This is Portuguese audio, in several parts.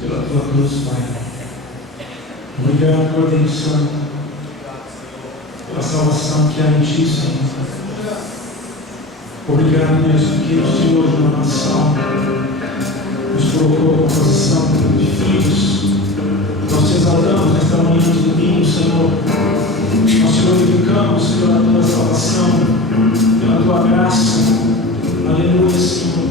pela tua cruz, Pai. Obrigado, Cordeiro Santo, pela salvação que há em ti, Senhor. Obrigado, Deus, porque nos tirou de uma nação, nos colocou numa posição de filhos. Nós te exaltamos nesta manhã de domingo, Senhor. Nós te glorificamos pela tua salvação, pela tua graça. Aleluia, Senhor.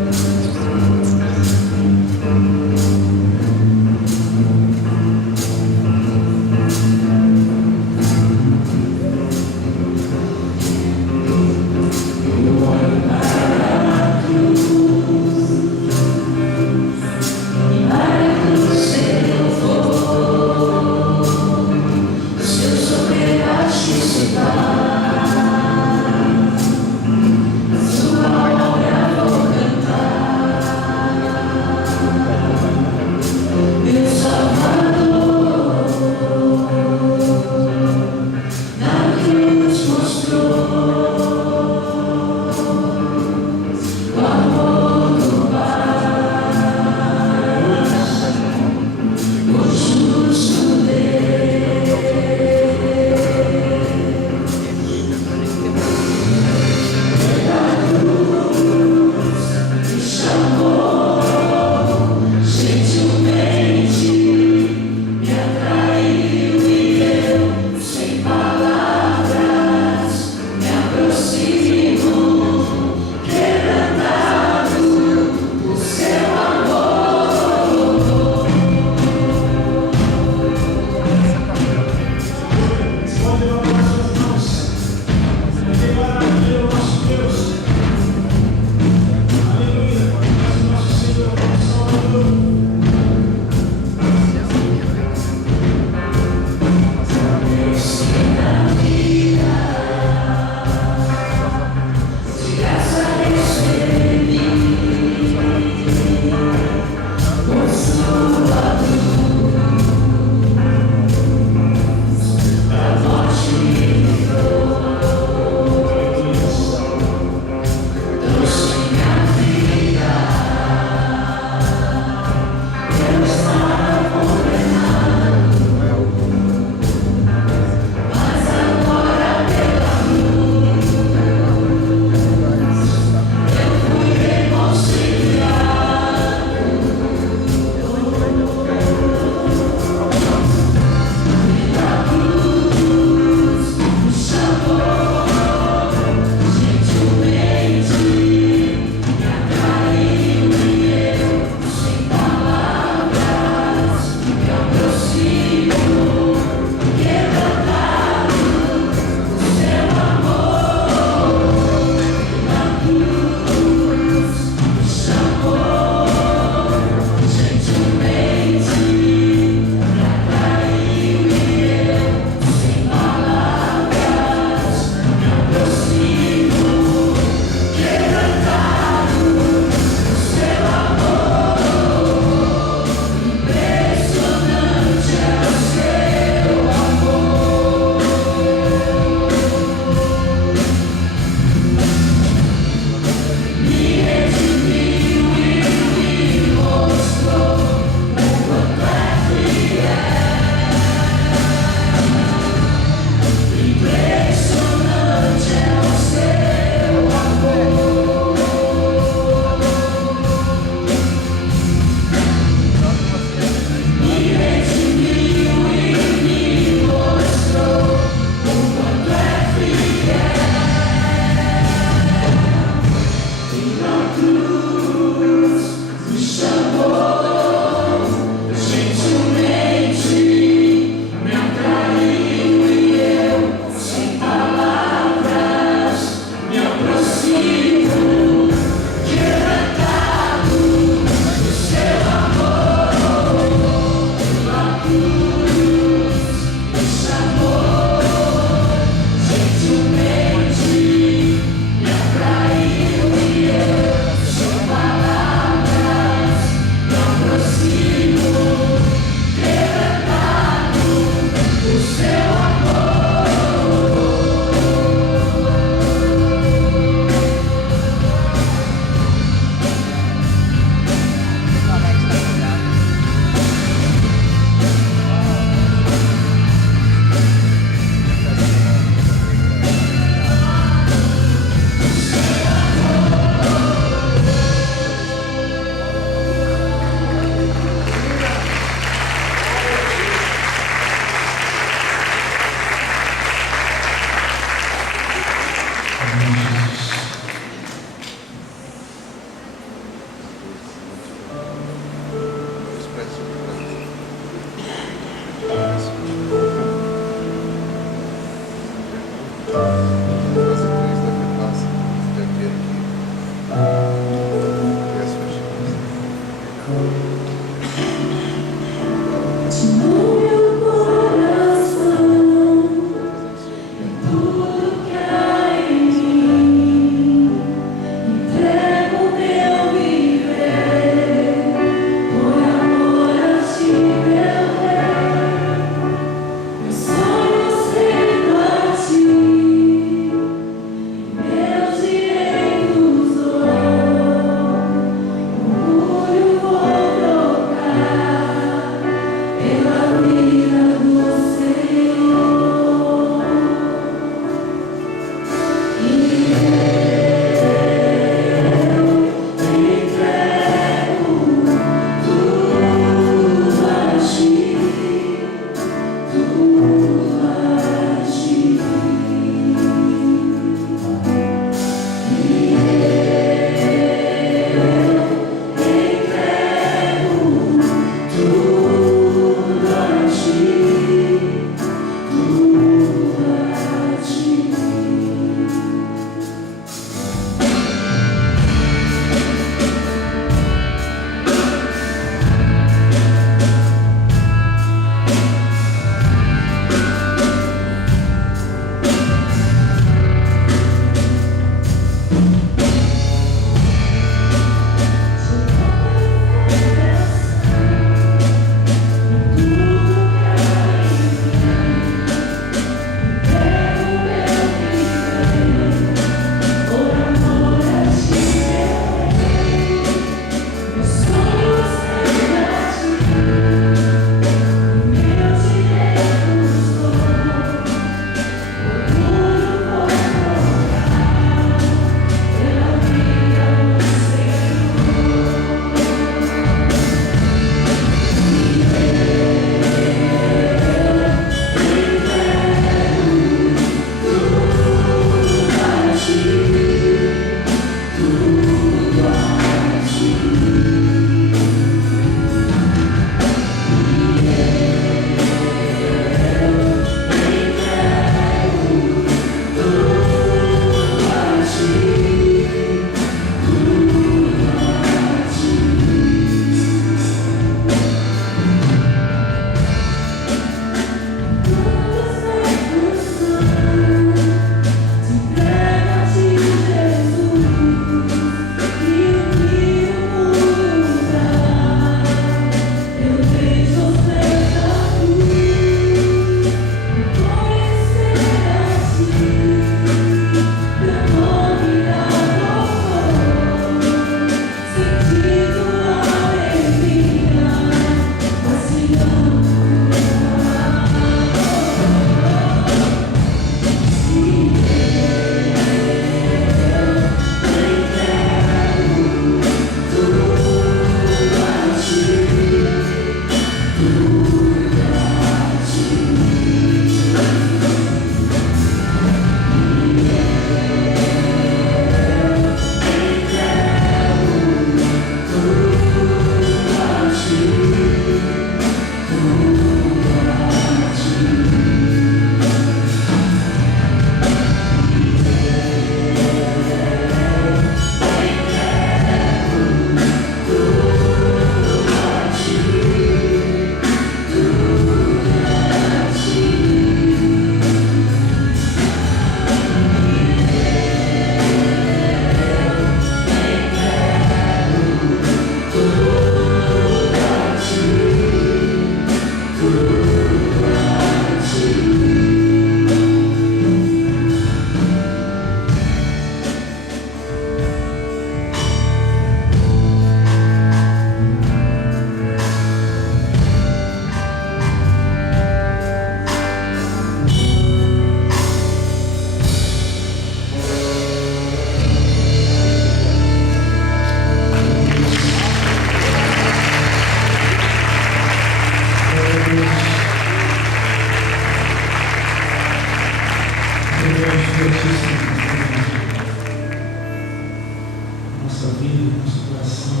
nossa vida, nosso coração,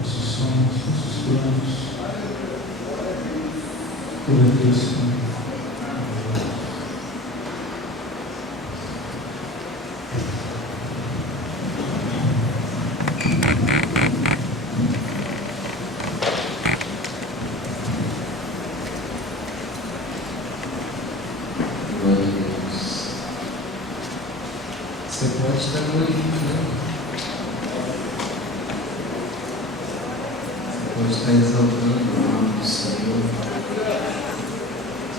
nossos sonhos, nossos planos. Por Deus, Senhor. Você pode estar glorificando, você pode estar exaltando o nome do Senhor,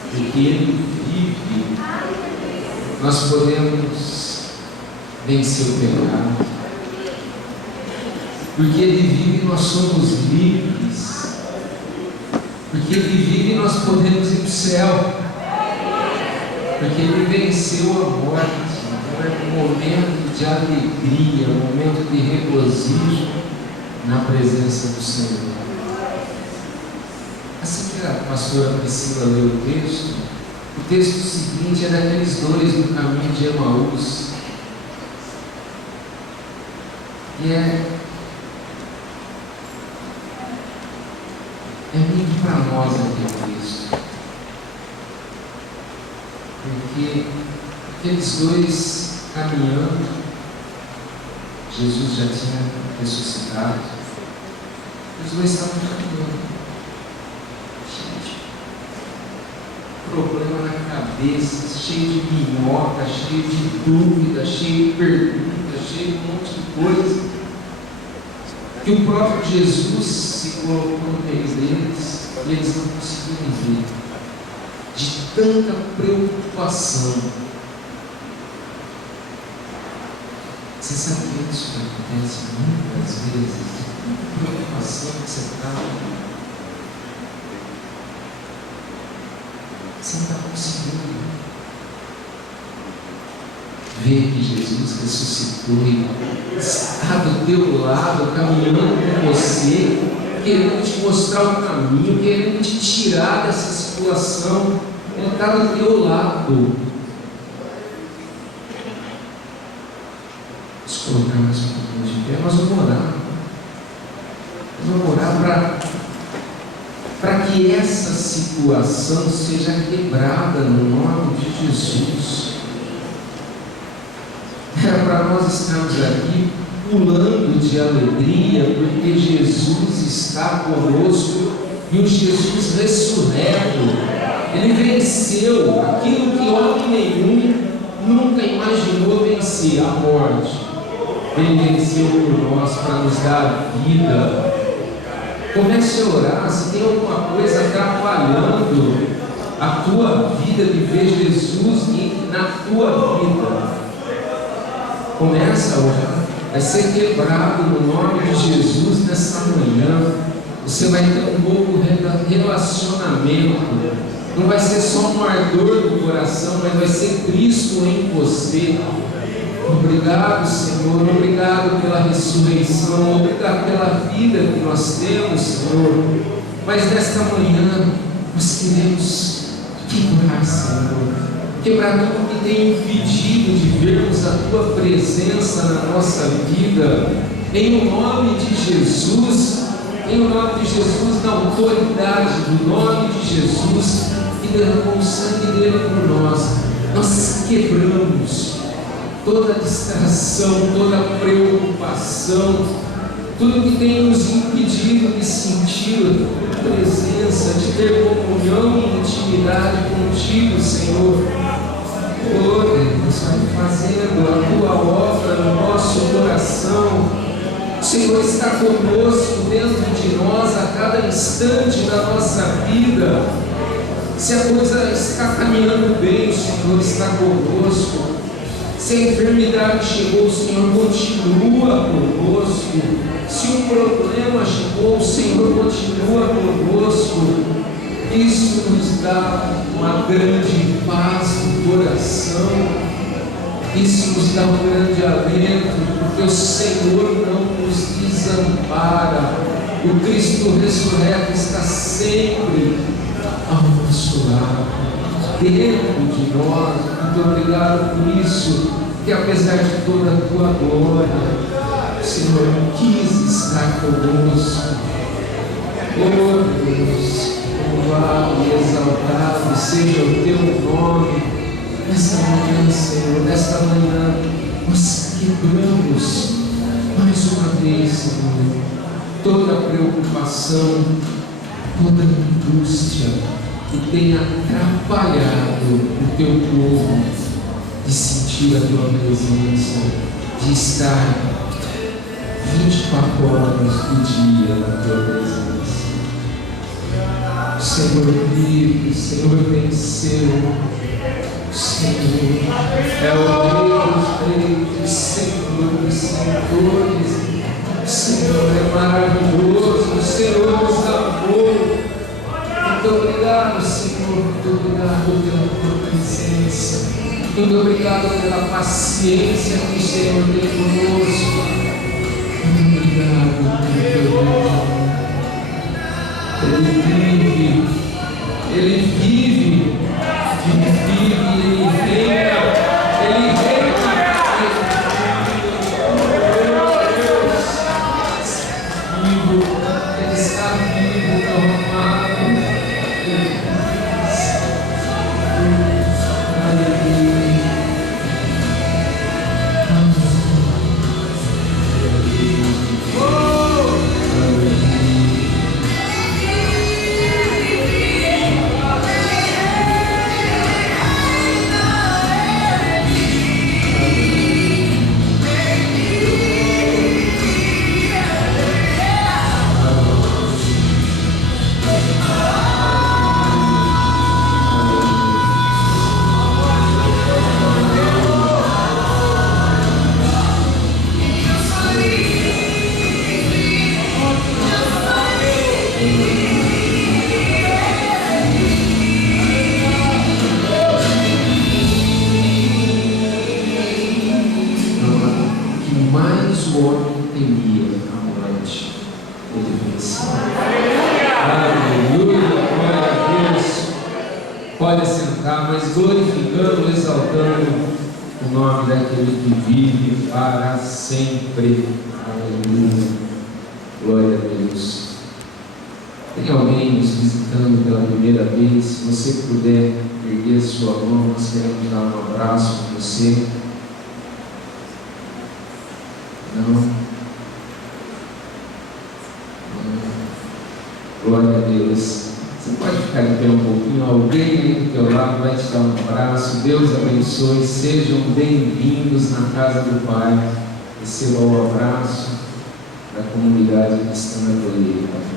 porque Ele vive. Nós podemos vencer o pecado, porque Ele vive e nós somos livres, porque Ele vive e nós podemos ir para o céu, porque Ele venceu a morte. Um momento de alegria, um momento de regozijo na presença do Senhor. Assim que a pastora Priscila leu o texto seguinte é daqueles dois no caminho de Emaús. E é muito para nós aquele texto, porque aqueles dois caminhando, Jesus já tinha ressuscitado, os dois estavam caminhando, problema na cabeça, cheio de minhoca, cheio de dúvida, cheio de perguntas, cheio de um monte de coisa, que o próprio Jesus se colocou no meio deles e eles não conseguiram ver, de tanta preocupação. Você sabe que isso acontece muitas vezes, de preocupação que você está. Você não está conseguindo ver que Jesus ressuscitou e está do teu lado, caminhando com você, querendo te mostrar o caminho, querendo te tirar dessa situação. Ele está do teu lado. Colocar mais um pouquinho de pé, nós vamos orar. Nós vamos orar para que essa situação seja quebrada no nome de Jesus. Era para nós estarmos aqui pulando de alegria, porque Jesus está conosco e o Jesus ressurreto, Ele venceu aquilo que homem nenhum nunca imaginou vencer, a morte. Ele venceu por nós para nos dar vida. Comece a orar. Se tem alguma coisa atrapalhando a tua vida de ver Jesus na tua vida, começa a orar. Vai ser quebrado no nome de Jesus nessa manhã. Você vai ter um novo relacionamento. Não vai ser só um ardor do coração, mas vai ser Cristo em você. Obrigado, Senhor, obrigado pela ressurreição, obrigado pela vida que nós temos, Senhor. Mas nesta manhã nós queremos quebrar, Senhor, quebrar tudo que tem impedido de vermos a Tua presença na nossa vida, em nome de Jesus, na autoridade do nome de Jesus, que derramou o sangue dele por nós. Nós quebramos toda distração, toda preocupação, tudo que tem nos impedido de sentir a Tua presença, de ter comunhão e intimidade contigo, Senhor. Oh Deus, vai fazendo a Tua obra no nosso coração. O Senhor está conosco, dentro de nós, a cada instante da nossa vida. Se a coisa está caminhando bem, o Senhor está conosco. Se a enfermidade chegou, o Senhor continua conosco. Se um problema chegou, o Senhor continua conosco. Isso nos dá uma grande paz no coração. Isso nos dá um grande alento, porque o Senhor não nos desampara. O Cristo ressurreto está sempre ao nosso lado, dentro de nós. Muito obrigado por isso, que apesar de toda a tua glória, o Senhor quis estar conosco. Oh Deus, louvado e exaltado seja o teu nome. Nesta manhã, Senhor, nesta manhã, nós quebramos mais uma vez, Senhor, toda a preocupação, toda a angústia que tem atrapalhado o teu povo de sentir a tua presença, de estar 24 horas do dia na tua presença. O Senhor vive, o Senhor venceu, o Senhor é o Rei dos Reis, o Senhor dos Senhores. O Senhor é maravilhoso, o Senhor nos amou. Muito obrigado, Senhor, muito obrigado pela tua presença, muito obrigado pela paciência que o Senhor tem conosco. Muito obrigado pelo teu amor. Ele vive, Ele vive, Ele reina, Ele reina. Ele está vivo, meu amado. Pode sentar, mas glorificando, exaltando o nome daquele que vive para sempre. Aleluia. Glória a Deus. Tem alguém nos visitando pela primeira vez? Se você puder erguer a sua mão, nós queremos dar um abraço para você. Não? Glória a Deus. Você pode ficar de pé um pouquinho, alguém aí do teu lado vai te dar um abraço. Deus abençoe, sejam bem-vindos na casa do Pai. Receba o abraço da comunidade cristã da colheita.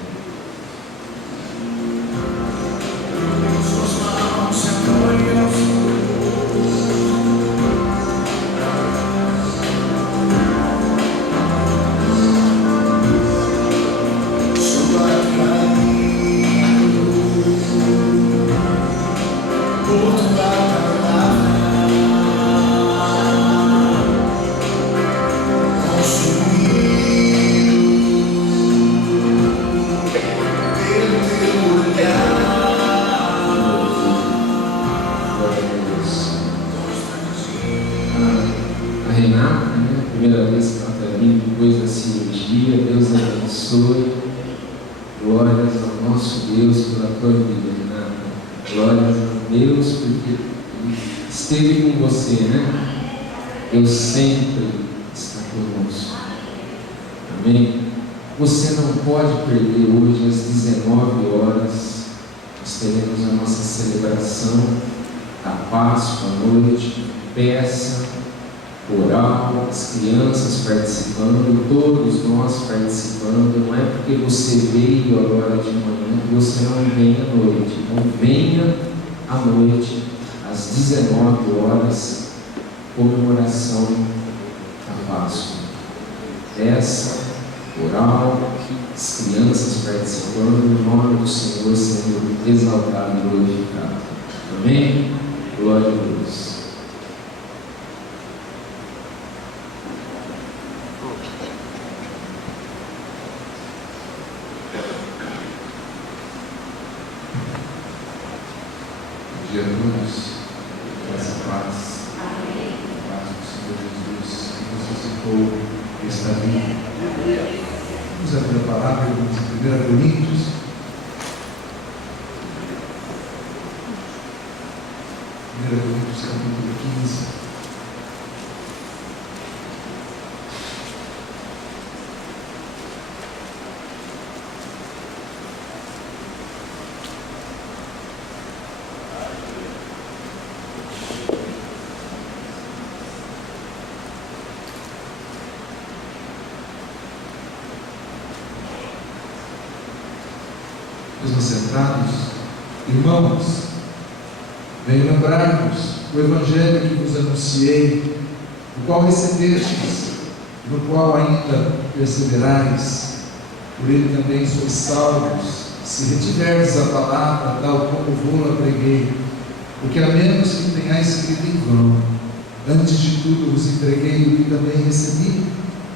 Deus sempre está conosco. Amém? Você não pode perder hoje às 19 horas. Nós teremos a nossa celebração da Páscoa à noite. Peça, oral, as crianças participando, todos nós participando. Não é porque você veio agora de manhã que você não vem à noite. Então venha à noite, às 19 horas. Comemoração da Páscoa. Peça, oral, as crianças participando, o nome do Senhor sendo exaltado e glorificado. Amém? Glória a Deus. Jesus, essa paz. 1 Coríntios. Capítulo 15. Mesmo sentados, irmãos, venho lembrar-vos o Evangelho que vos anunciei, o qual recebestes, no qual ainda perseverais, por ele também sois salvos, se retiverdes a palavra tal como vou-la preguei, porque a menos que tenhais crido em vão, antes de tudo vos entreguei o que também recebi,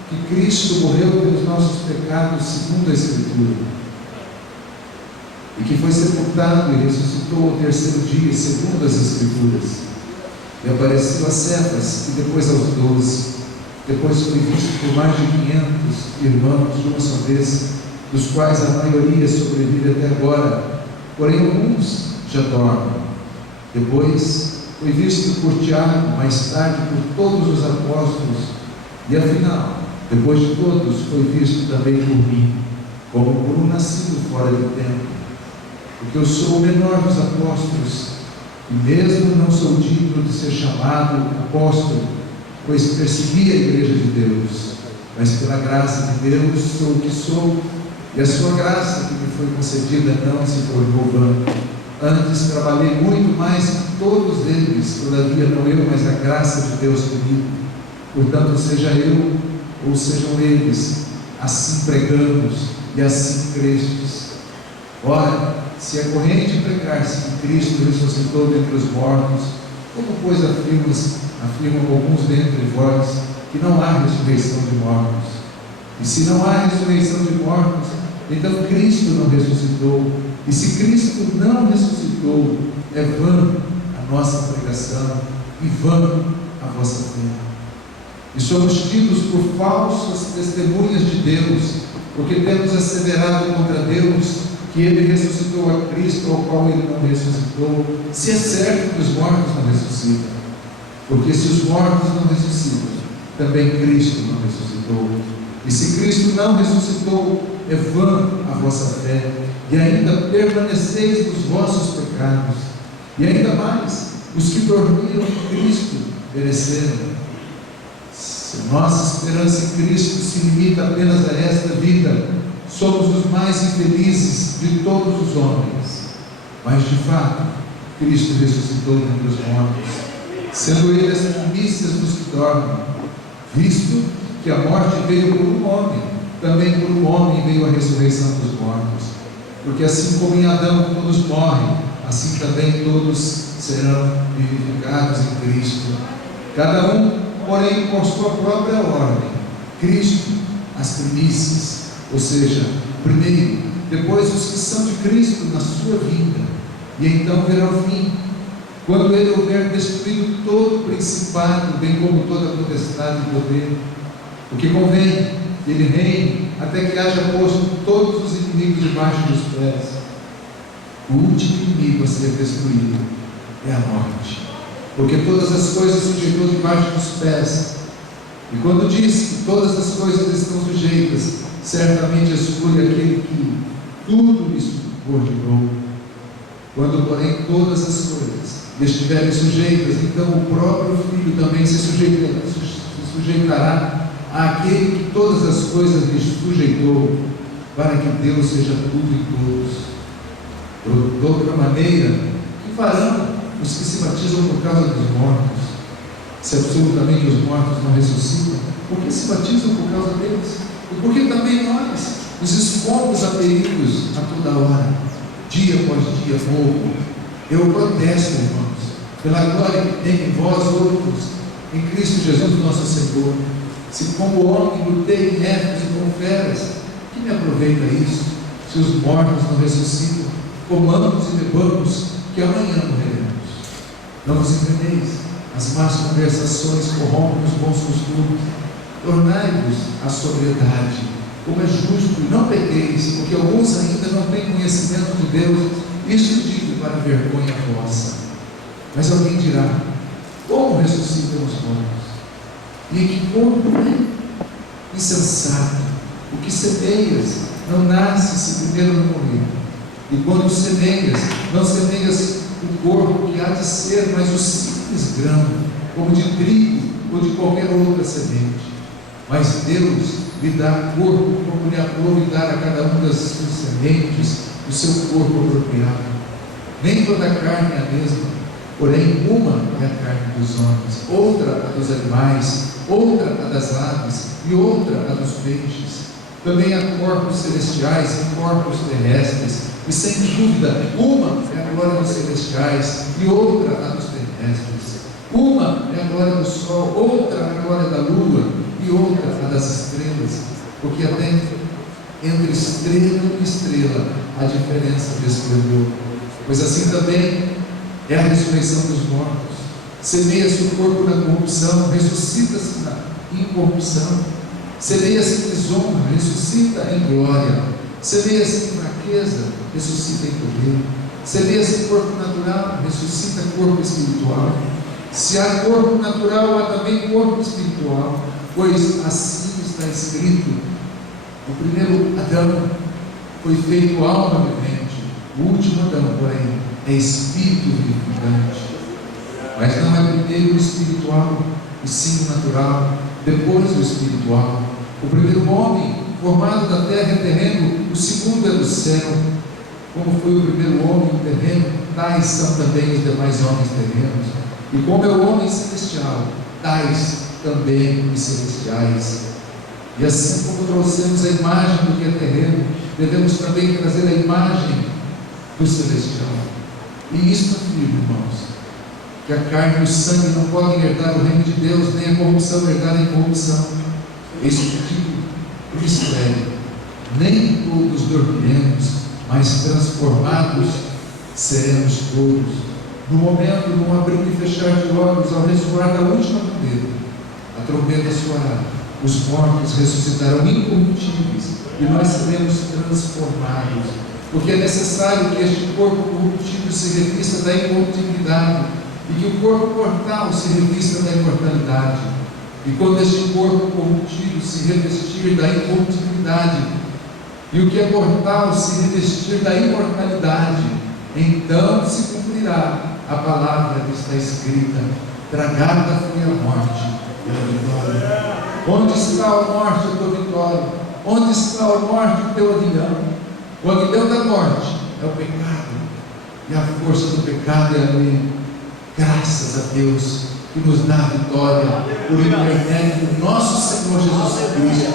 que Cristo morreu pelos nossos pecados segundo a Escritura, e que foi sepultado e ressuscitou ao terceiro dia, segundo as Escrituras, e apareceu a Cefas, e depois aos 12, depois foi visto por mais de 500 irmãos de uma só vez, dos quais a maioria sobrevive até agora, porém alguns já dormem. Depois foi visto por Tiago, mais tarde por todos os apóstolos, e afinal, depois de todos, foi visto também por mim, como por um nascido fora do tempo. Porque eu sou o menor dos apóstolos, e mesmo não sou digno de ser chamado apóstolo, pois persegui a igreja de Deus, mas pela graça de Deus sou o que sou, e a sua graça que me foi concedida não se tornou vã. Antes trabalhei muito mais que todos eles, todavia não eu, mas a graça de Deus comigo. Portanto, seja eu ou sejam eles, assim pregamos e assim crestes. Ora, se é corrente pregar-se que Cristo ressuscitou dentre os mortos, como pois afirmam alguns dentre vós que não há ressurreição de mortos? E se não há ressurreição de mortos, então Cristo não ressuscitou. E se Cristo não ressuscitou, é vã a nossa pregação e vã a vossa fé. E somos tidos por falsas testemunhas de Deus, porque temos asseverado contra Deus que Ele ressuscitou a Cristo, ao qual Ele não ressuscitou, se é certo que os mortos não ressuscitam. Porque se os mortos não ressuscitam, também Cristo não ressuscitou. E se Cristo não ressuscitou, é vã a vossa fé, e ainda permaneceis nos vossos pecados. E ainda mais, os que dormiram em Cristo pereceram. Se nossa esperança em Cristo se limita apenas a esta vida, somos os mais infelizes de todos os homens. Mas de fato, Cristo ressuscitou dentre os mortos, sendo Ele as primícias dos que dormem, visto que a morte veio por um homem, também por um homem veio a ressurreição dos mortos. Porque assim como em Adão todos morrem, assim também todos serão vivificados em Cristo. Cada um, porém, por sua própria ordem. Cristo, as primícias, ou seja, primeiro, depois os que são de Cristo na sua vinda, e então virá o fim, quando Ele houver destruído todo o principado, bem como toda a potestade e poder, o que convém que Ele reine até que haja posto todos os inimigos debaixo dos pés. O último inimigo a ser destruído é a morte, porque todas as coisas sujeitou debaixo dos pés. E quando diz que todas as coisas estão sujeitas, certamente exclui aquele que tudo lhe subordou. Quando, porém, todas as coisas estiverem sujeitas, então o próprio Filho também se sujeitará àquele que todas as coisas lhe sujeitou, para que Deus seja tudo em todos. De outra maneira, que farão os que se batizam por causa dos mortos? Se absolutamente os mortos não ressuscitam, por que se batizam por causa deles? E por que também nós nos expomos a perigos a toda hora, dia após dia, morro? Eu protesto, irmãos, pela glória que tem em vós outros, em Cristo Jesus nosso Senhor. Se como homem lutei em Éfeso com feras, que me aproveita isso? Se os mortos não ressuscitam, comamos e bebamos, que amanhã morreremos. Não vos enganeis, as más conversações corrompem os bons costumes. Tornai-vos à sobriedade, como é justo, e não pequeis, porque alguns ainda não têm conhecimento de Deus. Isso digo para vergonha vossa. Mas alguém dirá: como ressuscitam os mortos? E em que corpo é? Insensato, o que semeias não nasce se primeiro não morrer. E quando semeias, não semeias o corpo que há de ser, mas o simples grão, como de trigo ou de qualquer outra semente. Mas Deus lhe dá corpo como lhe aprove dar a cada uma das suas sementes o seu corpo apropriado. Nem toda a carne é a mesma, porém uma é a carne dos homens, outra a dos animais, outra a das aves e outra a dos peixes. Também há corpos celestiais e corpos terrestres, e sem dúvida uma é a glória dos celestiais e outra a dos terrestres. Uma é a glória do sol, outra a glória da lua e outra a das estrelas, porque até entre estrela e estrela há diferença de esplendor. Pois assim também é a ressurreição dos mortos. Semeia-se o corpo na corrupção, ressuscita-se na incorrupção. Semeia-se em desonra, ressuscita em glória. Semeia-se em fraqueza, ressuscita em poder. Semeia-se corpo natural, ressuscita corpo espiritual. Se há corpo natural, há também corpo espiritual, pois assim está escrito: o primeiro Adão foi feito alma vivente, o último Adão, porém, é espírito vivificante. Mas não é primeiro o espiritual, e sim o natural, depois o espiritual. O primeiro homem, formado da terra, é terreno, o segundo é do céu. Como foi o primeiro homem terreno, tais são também os demais homens terrenos. E como é o homem celestial, tais também os celestiais. E assim como trouxemos a imagem do que é terreno, devemos também trazer a imagem do celestial. E isto afirma, irmãos, que a carne e o sangue não podem herdar o reino de Deus, nem a corrupção herdar a incorrupção. Isso que digo, isto é, nem todos dormiremos, mas transformados seremos todos. No momento, num abrir e fechar de olhos, ao ressoar da última trombeta, a trombeta soará, os mortos ressuscitarão incorruptíveis, e nós seremos transformados, porque é necessário que este corpo corruptível se revista da incorruptibilidade, e que o corpo mortal se revista da imortalidade. E quando este corpo corruptível se revestir da incorruptibilidade, e o que é mortal se revestir da imortalidade, então se cumprirá a palavra que está escrita: tragada foi a morte e a vitória. Onde está a morte, a tua vitória? Onde está a morte, o teu aguilhão? O aguilhão da morte é o pecado, e a força do pecado é a lei. Graças a Deus que nos dá a vitória por intermédio do nosso Senhor Jesus Cristo.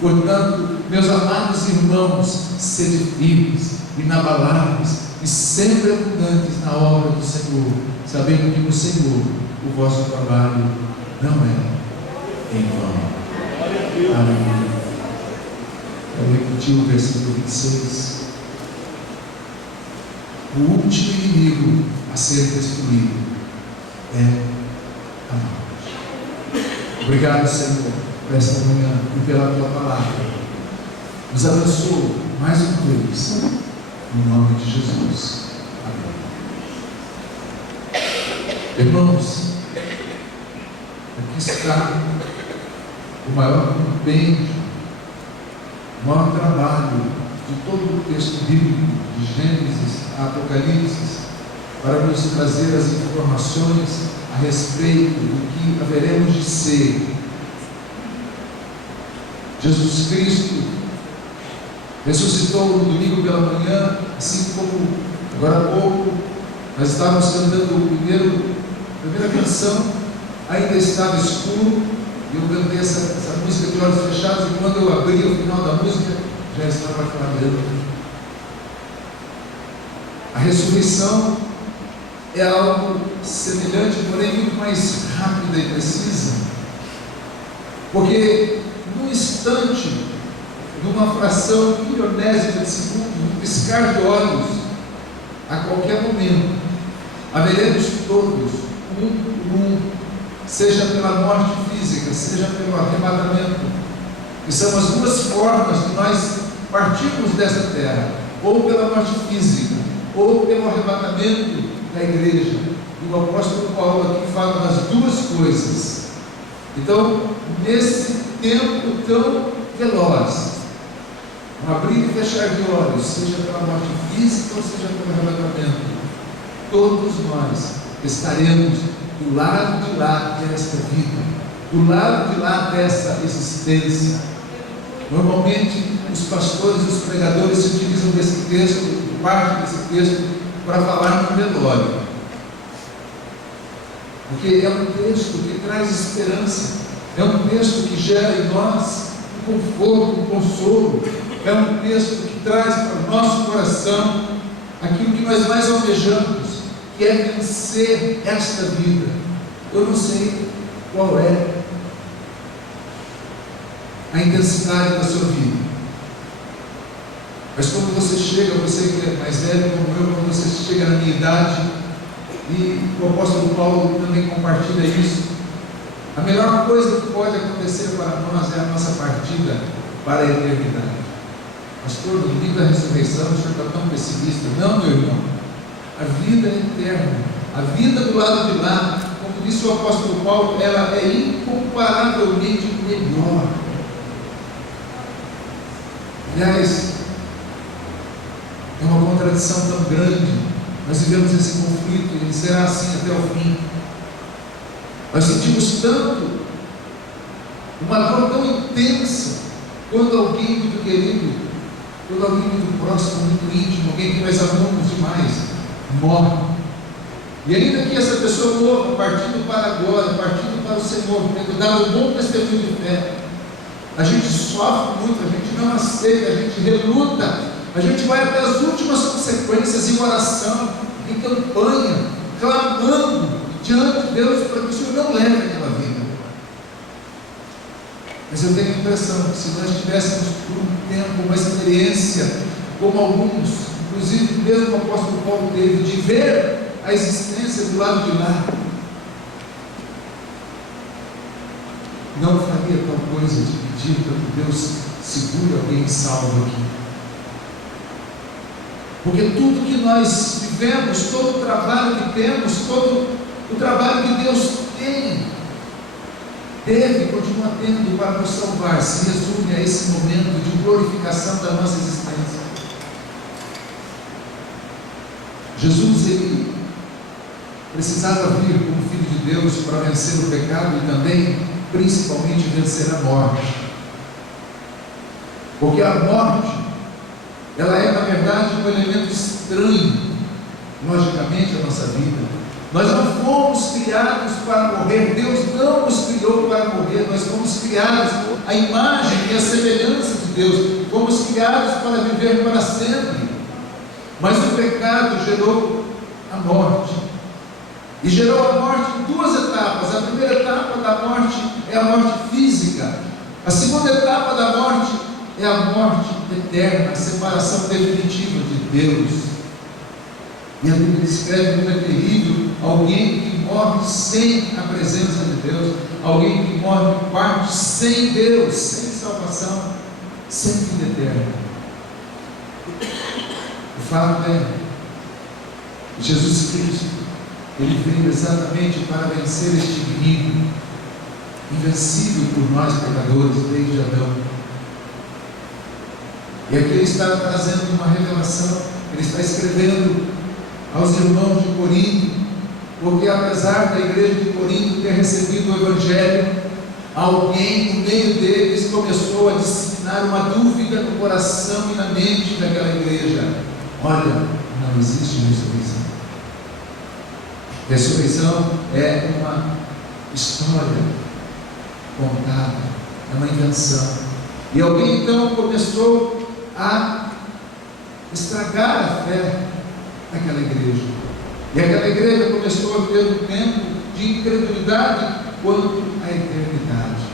Portanto, meus amados irmãos, sede firmes, inabaláveis e sempre abundantes na obra do Senhor, sabendo que no Senhor o vosso trabalho não é em vão. Amém. Eu repeti o versículo 26. O último inimigo a ser destruído é a morte. Obrigado, Senhor, por esta manhã e pela tua palavra. Nos abençoa mais uma vez, no nome de Jesus. Amém. Irmãos, aqui está o maior empenho, o maior trabalho de todo o texto bíblico, de Gênesis a Apocalipse, para nos trazer as informações a respeito do que haveremos de ser. Jesus Cristo ressuscitou no domingo pela manhã, assim como agora há pouco nós estávamos cantando a primeira canção, ainda estava escuro, e eu cantei essa música de olhos fechados, e quando eu abri o final da música, já estava clareando. A ressurreição é algo semelhante, porém muito mais rápida e precisa, porque num instante, numa fração milionésima de segundo, num piscar de olhos, a qualquer momento, haveremos todos, um, seja pela morte física, seja pelo arrebatamento, que são as duas formas de nós partirmos desta terra, ou pela morte física, ou pelo arrebatamento da igreja. E o apóstolo Paulo aqui fala das duas coisas. Então, nesse tempo tão veloz, um abrir e fechar de olhos, seja pela morte física ou seja pelo arrebatamento, todos nós estaremos do lado de lá desta vida, do lado de lá dessa existência. Normalmente os pastores e os pregadores se utilizam desse texto, parte desse texto, para falar no velório, porque é um texto que traz esperança, é um texto que gera em nós um conforto, um consolo, é um texto que traz para o nosso coração aquilo que nós mais almejamos, que é vencer esta vida. Eu não sei qual é a intensidade da sua vida, mas quando você chega, você que é mais velho como eu, quando você chega na minha idade, e o apóstolo Paulo também compartilha isso, a melhor coisa que pode acontecer para nós é a nossa partida para a eternidade. Pastor, no domingo da ressurreição, o senhor está tão pessimista. Não, meu irmão, a vida é eterna, a vida do lado de lá, como disse o apóstolo Paulo, ela é incomparavelmente melhor. Aliás, é uma contradição tão grande. Nós vivemos esse conflito e ele será assim até o fim. Nós sentimos tanto, uma dor tão intensa, quando alguém muito querido, quando alguém muito próximo, muito íntimo, alguém que nós amamos demais, morre. E ainda que essa pessoa morra, partindo para a glória, partindo para o Senhor, tendo dado um bom testemunho de fé, a gente sofre muito, a gente não aceita, a gente reluta, a gente vai até as últimas consequências em oração, em campanha, clamando diante de Deus para que o Senhor não leve aquela vida. Mas eu tenho a impressão que se nós tivéssemos por um tempo uma experiência, como alguns, inclusive mesmo o apóstolo Paulo teve, de ver a existência do lado de lá, não faria tal coisa de pedir para que Deus segure alguém salvo aqui. Porque tudo que nós vivemos, todo o trabalho que temos, todo o trabalho que Deus tem, teve e continua tendo para nos salvar, se resume a esse momento de glorificação da nossa existência. Jesus, ele precisava vir como Filho de Deus para vencer o pecado e também, principalmente, vencer a morte. Porque a morte, ela é, na verdade, um elemento estranho, logicamente, à nossa vida. Nós não fomos criados para morrer, Deus não nos criou para morrer, nós fomos criados à imagem e à semelhança de Deus, fomos criados para viver para sempre. Mas o pecado gerou a morte, e gerou a morte em duas etapas. A primeira etapa da morte é a morte física, a segunda etapa da morte é a morte eterna, a separação definitiva de Deus. E a Bíblia descreve como é terrível alguém que morre sem a presença de Deus, alguém que morre em parte sem Deus, sem salvação, sem vida eterna. O fato é que Jesus Cristo, ele veio exatamente para vencer este inimigo, invencível por nós pecadores desde Adão. E aqui ele está trazendo uma revelação, ele está escrevendo aos irmãos de Corinto, porque apesar da igreja de Corinto ter recebido o Evangelho, alguém no meio deles começou a disseminar uma dúvida no coração e na mente daquela igreja: olha, não existe ressurreição. Ressurreição é uma história contada, é uma invenção. E alguém então começou a estragar a fé daquela igreja. E aquela igreja começou a ter um tempo de incredulidade quanto à eternidade.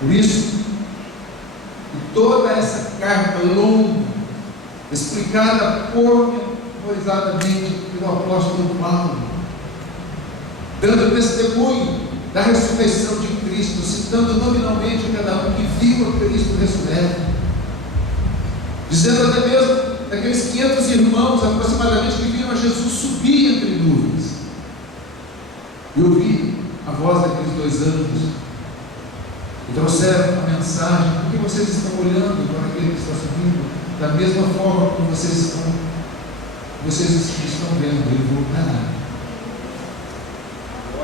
Por isso, toda essa carta longa, explicada pormenorizadamente pelo apóstolo Paulo, dando testemunho da ressurreição de Cristo, Cristo, citando nominalmente cada um que viu a Cristo ressurreto, dizendo até mesmo daqueles 500 irmãos aproximadamente que viram a Jesus subir entre nuvens. E ouvi a voz daqueles 2 anjos e trouxeram a mensagem: por que vocês estão olhando para aquele que está subindo? Da mesma forma como vocês estão vendo ele voltar.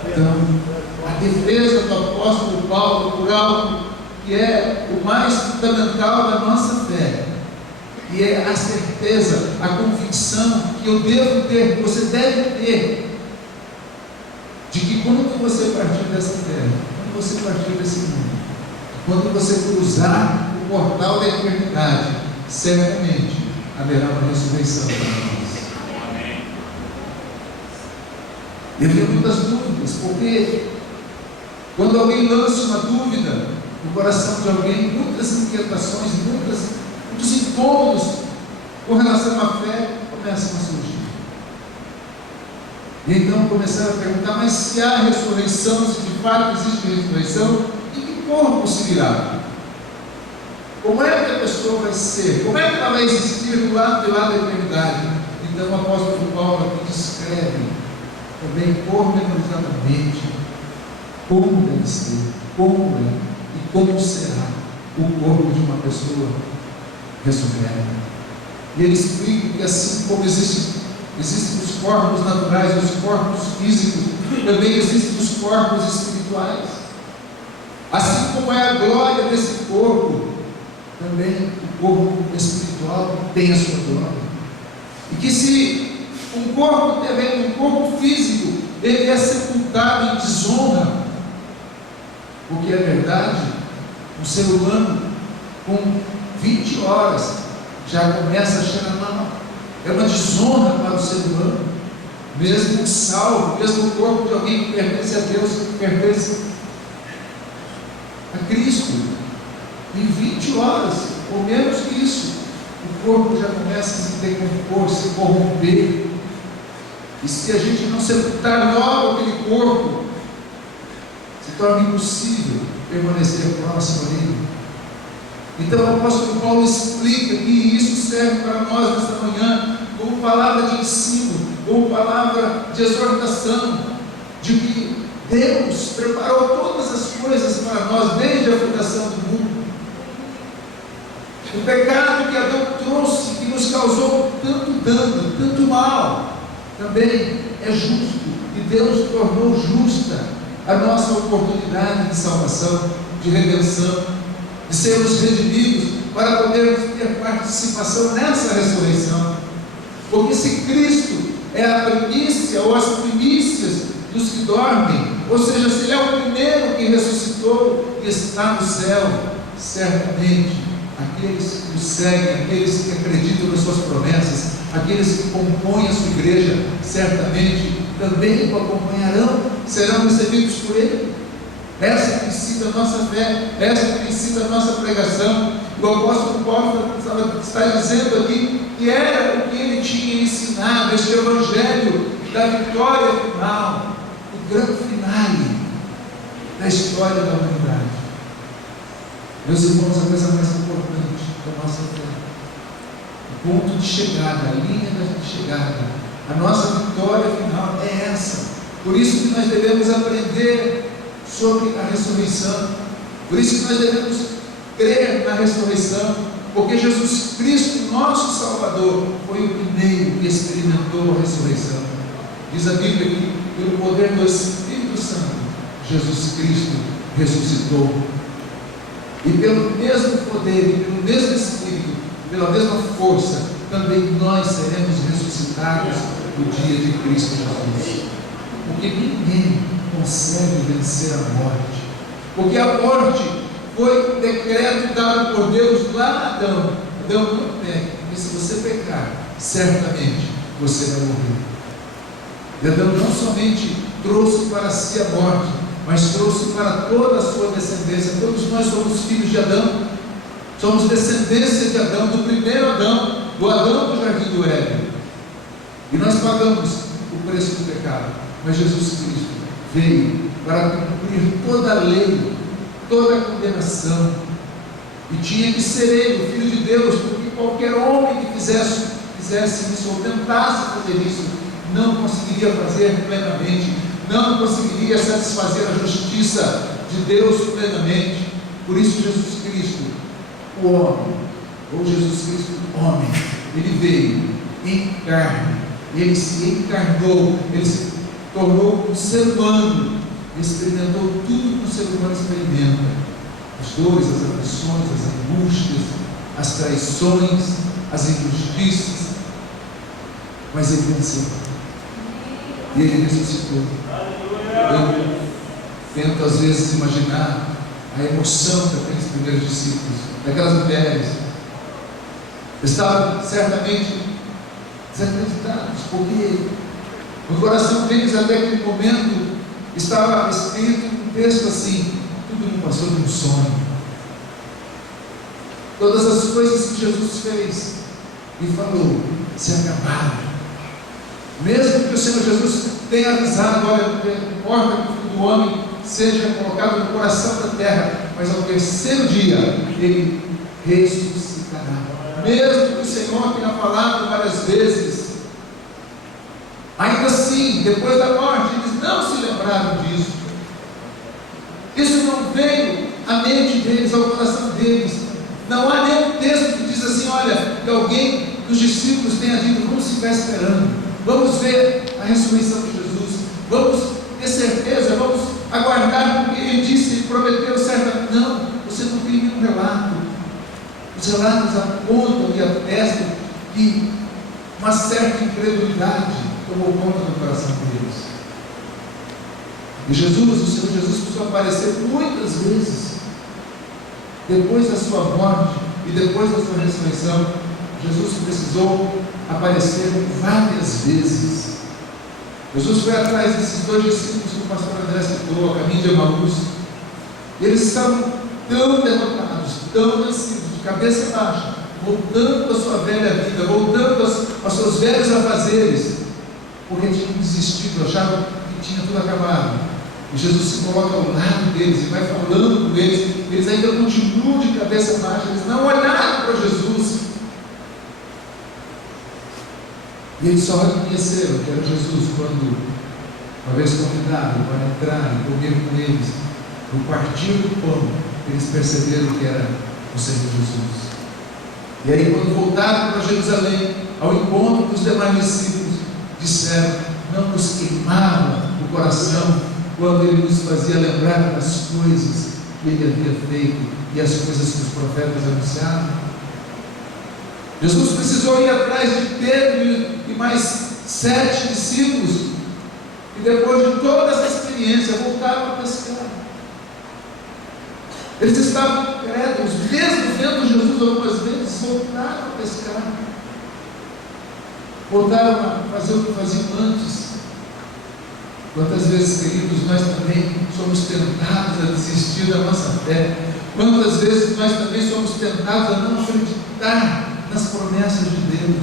Então, a defesa do apóstolo Paulo por algo que é o mais fundamental da nossa fé, e é a certeza, a convicção que eu devo ter, que você deve ter, de que quando você partir dessa terra, quando você partir desse mundo, quando você cruzar o portal da eternidade, certamente haverá uma ressurreição para nós. Eu tenho muitas dúvidas, porque quando alguém lança uma dúvida no coração de alguém, muitas inquietações, muitos incômodos com relação à fé começam a surgir. E então começaram a perguntar: mas se há ressurreição, se de fato existe ressurreição, em que corpo se virá? Como é que a pessoa vai ser? Como é que ela vai existir do lado de lá da eternidade? Então o apóstolo Paulo aqui descreve também pormenorizadamente como deve ser, como é e como será o corpo de uma pessoa ressurreta. E ele explica que assim como existem os corpos naturais, os corpos físicos, também existem os corpos espirituais. Assim como é a glória desse corpo, também o corpo espiritual tem a sua glória. E que se um corpo físico, ele é sepultado em desonra, porque é verdade, um ser humano com 20 horas já começa a cheirar mal. É uma desonra para o ser humano, mesmo salvo, mesmo o corpo de alguém que pertence a Deus, que pertence a Cristo, em 20 horas, ou menos que isso, o corpo já começa a se decompor, se corromper. E se a gente não sepultar logo aquele corpo, se torna impossível permanecer próximo a ele. Então o apóstolo Paulo explica que isso serve para nós nesta manhã como palavra de ensino, como palavra de exortação, de que Deus preparou todas as coisas para nós desde a fundação do mundo. O pecado que Adão trouxe, que nos causou tanto dano, tanto mal, também é justo, e Deus tornou justa a nossa oportunidade de salvação, de redenção, de sermos redimidos para podermos ter participação nessa ressurreição. Porque se Cristo é a primícia ou as primícias dos que dormem, ou seja, se Ele é o primeiro que ressuscitou e está no céu, certamente aqueles que o seguem, aqueles que acreditam nas suas promessas, aqueles que compõem a sua igreja, certamente também o acompanharão, serão recebidos por Ele. Essa tem sido a nossa fé, essa tem sido a nossa pregação. O apóstolo Paulo está dizendo aqui que era o que ele tinha ensinado, este evangelho da vitória final, o grande finale da história da humanidade. Meus irmãos, a coisa mais importante da nossa fé, o ponto de chegada, a linha de chegada, a nossa vitória final é essa. Por isso que nós devemos aprender sobre a ressurreição, por isso que nós devemos crer na ressurreição, porque Jesus Cristo, nosso Salvador, foi o primeiro que experimentou a ressurreição. Diz a Bíblia que pelo poder do Espírito Santo, Jesus Cristo ressuscitou. E pelo mesmo poder, e pelo mesmo Espírito, pela mesma força, também nós seremos ressuscitados no dia de Cristo Jesus. Porque ninguém consegue vencer a morte. Porque a morte foi decreto dado por Deus lá a Adão. Adão não peca, porque se você pecar, certamente você vai morrer. E Adão não somente trouxe para si a morte, mas trouxe para toda a sua descendência. Todos nós somos filhos de Adão, somos descendência de Adão, do primeiro Adão, do Adão do jardim do Éden. E nós pagamos o preço do pecado, mas Jesus Cristo veio para cumprir toda a lei toda a condenação. E tinha que ser ele, o Filho de Deus, porque qualquer homem que fizesse isso ou tentasse fazer isso, não conseguiria fazer plenamente, não conseguiria satisfazer a justiça de Deus plenamente. Por isso Jesus Cristo, o homem, ou Jesus Cristo, homem, ele veio em carne, ele se encarnou, ele se tornou um ser humano, experimentou tudo que o ser humano experimenta: as dores, as aflições, as angústias, as traições, as injustiças, mas ele venceu e ele ressuscitou. Eu tento às vezes imaginar a emoção daqueles primeiros discípulos, daquelas mulheres. Estavam certamente desacreditados, porque no coração deles até aquele momento estava escrito um texto assim: tudo me passou de um sonho. Todas as coisas que Jesus fez e falou se acabaram. Mesmo que o Senhor Jesus tenha avisado: olha, não importa que o Filho do Homem seja colocado no coração da terra, mas ao terceiro dia ele ressuscitará. Mesmo que o Senhor tenha falado várias vezes, ainda assim, depois da morte, eles não se lembraram disso. Isso não veio à mente deles, ao coração deles. Não há nenhum texto que diz assim: olha, que alguém dos discípulos tenha dito: vamos ficar esperando, vamos ver a ressurreição de Jesus, vamos ter certeza, vamos aguardar, porque ele disse, ele prometeu certa. Não, você não tem nenhum relato. Os relatos apontam e atestam que uma certa incredulidade tomou conta do coração deles. E Jesus, o Senhor Jesus, precisou aparecer muitas vezes. Depois da sua morte e depois da sua ressurreição, Jesus precisou aparecer várias vezes. Jesus foi atrás desses dois discípulos que o pastor André citou, a caminho de Emaús. E eles estavam tão derrotados, tão vencidos, de cabeça baixa, voltando à sua velha vida, voltando aos seus velhos afazeres, porque tinham desistido, achavam que tinha tudo acabado. E Jesus se coloca ao lado deles e vai falando com eles. Eles ainda continuam de cabeça baixa, eles não olharam para Jesus. E eles só reconheceram que era Jesus quando, uma vez convidado para entrar e comer com eles, no partir do pão, eles perceberam que era o Senhor Jesus. E aí, quando voltaram para Jerusalém, ao encontro dos demais discípulos, disseram: não nos queimava o coração quando ele nos fazia lembrar das coisas que ele havia feito e as coisas que os profetas anunciaram. Jesus precisou ir atrás de Pedro e mais 7 discípulos, e depois de toda essa experiência voltaram a pescar. Eles estavam incrédulos, mesmo vendo Jesus algumas vezes, voltaram a pescar, voltaram a fazer o que faziam antes. Quantas vezes, queridos, nós também somos tentados a desistir da nossa fé? Quantas vezes nós também somos tentados a não acreditar nas promessas de Deus?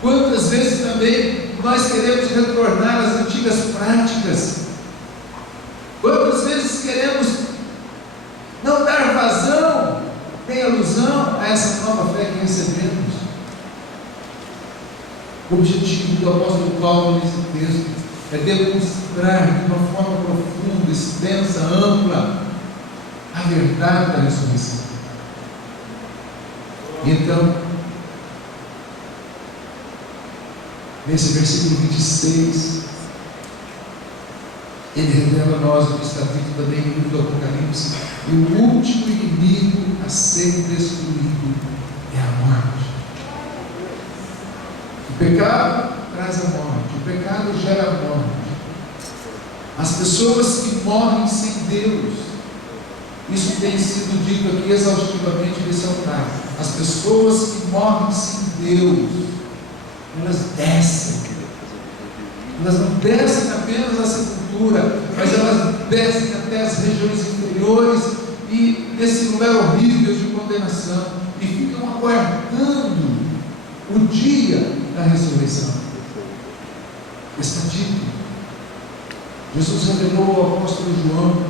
Quantas vezes também nós queremos retornar às antigas práticas? Quantas vezes queremos não dar vazão nem alusão a essa nova fé que recebemos? O objetivo do apóstolo Paulo nesse texto é demonstrar de uma forma profunda, extensa, ampla, a verdade da ressurreição. Então, nesse versículo 26, ele revela a nós o que está dito também no livro do Apocalipse: e o último inimigo a ser destruído é a morte. O pecado traz a morte, o pecado gera a morte. As pessoas que morrem sem Deus, isso tem sido dito aqui exaustivamente nesse altar. As pessoas que morrem sem Deus, elas descem. Elas não descem apenas à sepultura, mas elas descem até as regiões inferiores e nesse lugar horrível de condenação, e ficam aguardando o dia da ressurreição. Está dito. Jesus revelou ao apóstolo João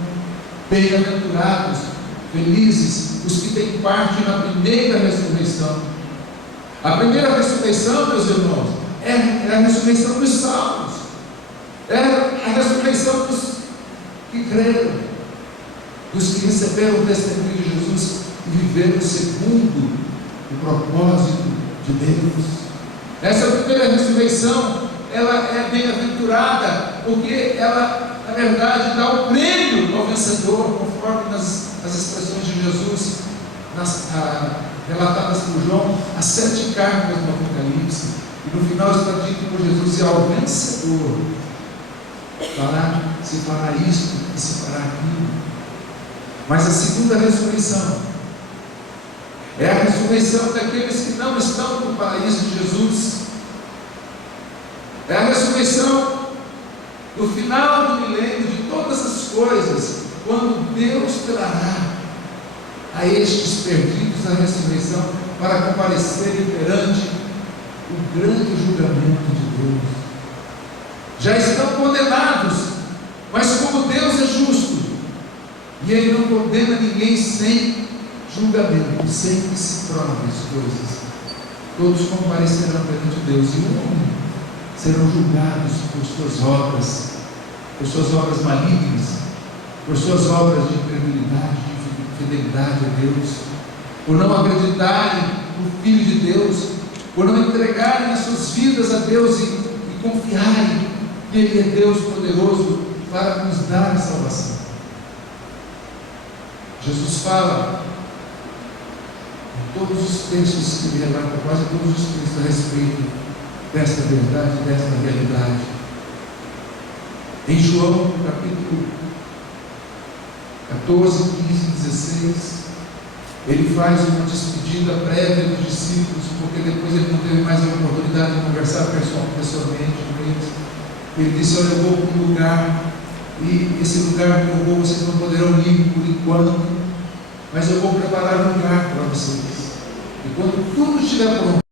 Bem-aventurados, felizes, os que têm parte na primeira ressurreição. A primeira ressurreição, meus irmãos, é a ressurreição dos salvos, é a ressurreição dos que creram, dos que receberam o testemunho de Jesus e viveram segundo o propósito de Deus. Essa primeira ressurreição, ela é bem-aventurada, porque ela, na verdade, dá o prêmio ao vencedor, conforme nas expressões de Jesus, relatadas por João, as 7 cartas do Apocalipse, e no final está dito por Jesus: e ao vencedor se fará isto e se fará aquilo. Mas a segunda ressurreição é a ressurreição daqueles que não estão no paraíso de Jesus, é a ressurreição do final do milênio, de todas as coisas, quando Deus trará a estes perdidos a ressurreição para comparecerem perante o grande julgamento de Deus. Já estão condenados, mas como Deus é justo, e Ele não condena ninguém sem julgamento, sem que se prove as coisas, todos comparecerão perante Deus, e um homem serão julgados por suas obras malignas, por suas obras de incredulidade, de fidelidade a Deus, por não acreditarem no Filho de Deus, por não entregarem as suas vidas a Deus e confiarem que Ele é Deus poderoso para nos dar a salvação. Jesus fala em todos os textos que ele relata, quase todos os textos a respeito desta verdade, desta realidade. Em João, capítulo 14, 15 e 16, ele faz uma despedida prévia dos discípulos, porque depois ele não teve mais a oportunidade de conversar pessoalmente com eles. Ele disse: olha, eu vou para um lugar, e esse lugar que eu vou, vocês não poderão ir por enquanto, mas eu vou preparar um lugar para vocês. E quando tudo estiver pronto,